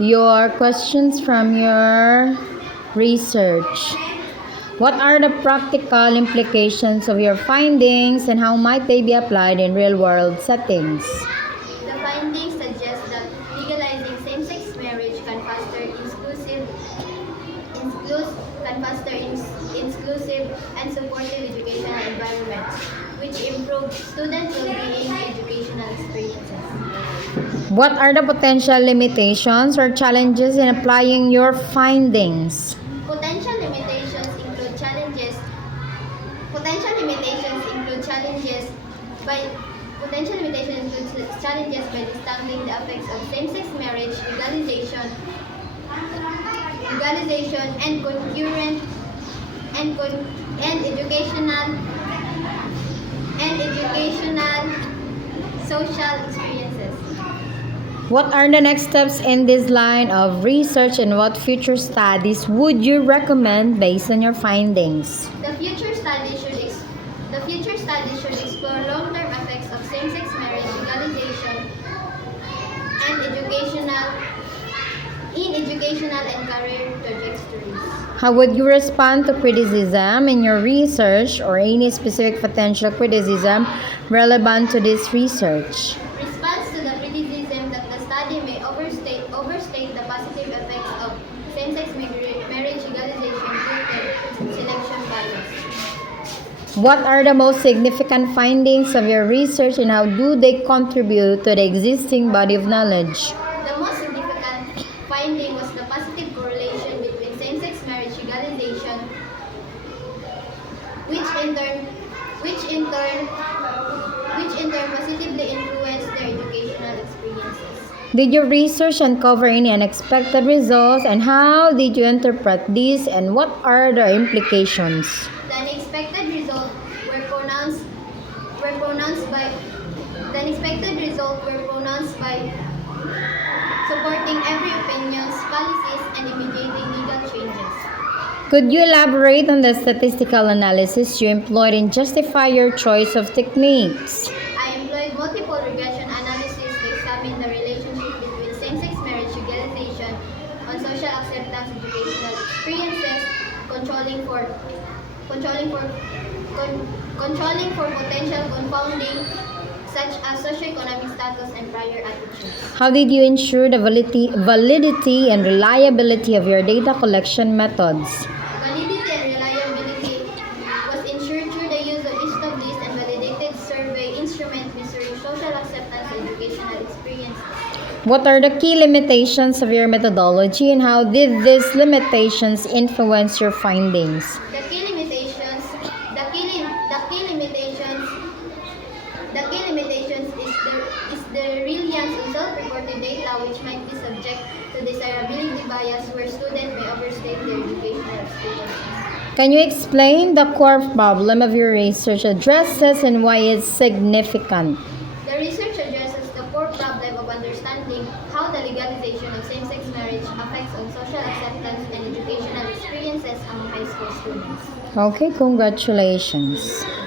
your questions from your research. What are the practical implications of your findings and how might they be applied in real-world settings? The findings suggest that legalizing same-sex marriage can foster inclusive and supportive educational environments, which improve student well-being and educational experiences. What are the potential limitations or challenges in applying your findings? Potential limitations include challenges. Potential limitations include challenges by Potential limitations include challenges by distinguishing the effects of same-sex marriage legalization and concurrent and educational social experiences. What are the next steps in this line of research and what future studies would you recommend based on your findings? The future study should explore long-term effects of same-sex marriage legalization and educational and career trajectories. How would you respond to criticism in your research or any specific potential criticism relevant to this research? Response to the criticism that the study may overstate the positive effects of same-sex marriage legalization due to selection bias. What are the most significant findings of your research and how do they contribute to the existing body of knowledge? The most significant finding was the positive correlation between same-sex marriage legalization, which in turn positively influenced their educational experiences. Did your research uncover any unexpected results and how did you interpret these and what are the implications? The unexpected results were pronounced by supporting every opinions, policies, and initiating legal changes. Could you elaborate on the statistical analysis you employed and justify your choice of techniques? I employed multiple regression analysis to examine the relationship between same-sex marriage legalization on social acceptance educational experiences, controlling for potential confounding such as socioeconomic status and prior attitudes. How did you ensure the validity and reliability of your data collection methods? Validity and reliability was ensured through the use of established and validated survey instruments measuring social acceptance and educational experiences. What are the key limitations of your methodology and how did these limitations influence your findings? The key limitations is the reliance on self-reported data which might be subject to desirability bias where students may overstate their educational experiences. Can you explain the core problem of your research addresses and why it's significant? The research addresses the core problem of understanding how the legalization of same-sex marriage affects on social acceptance and educational experiences among high school students. Okay, congratulations.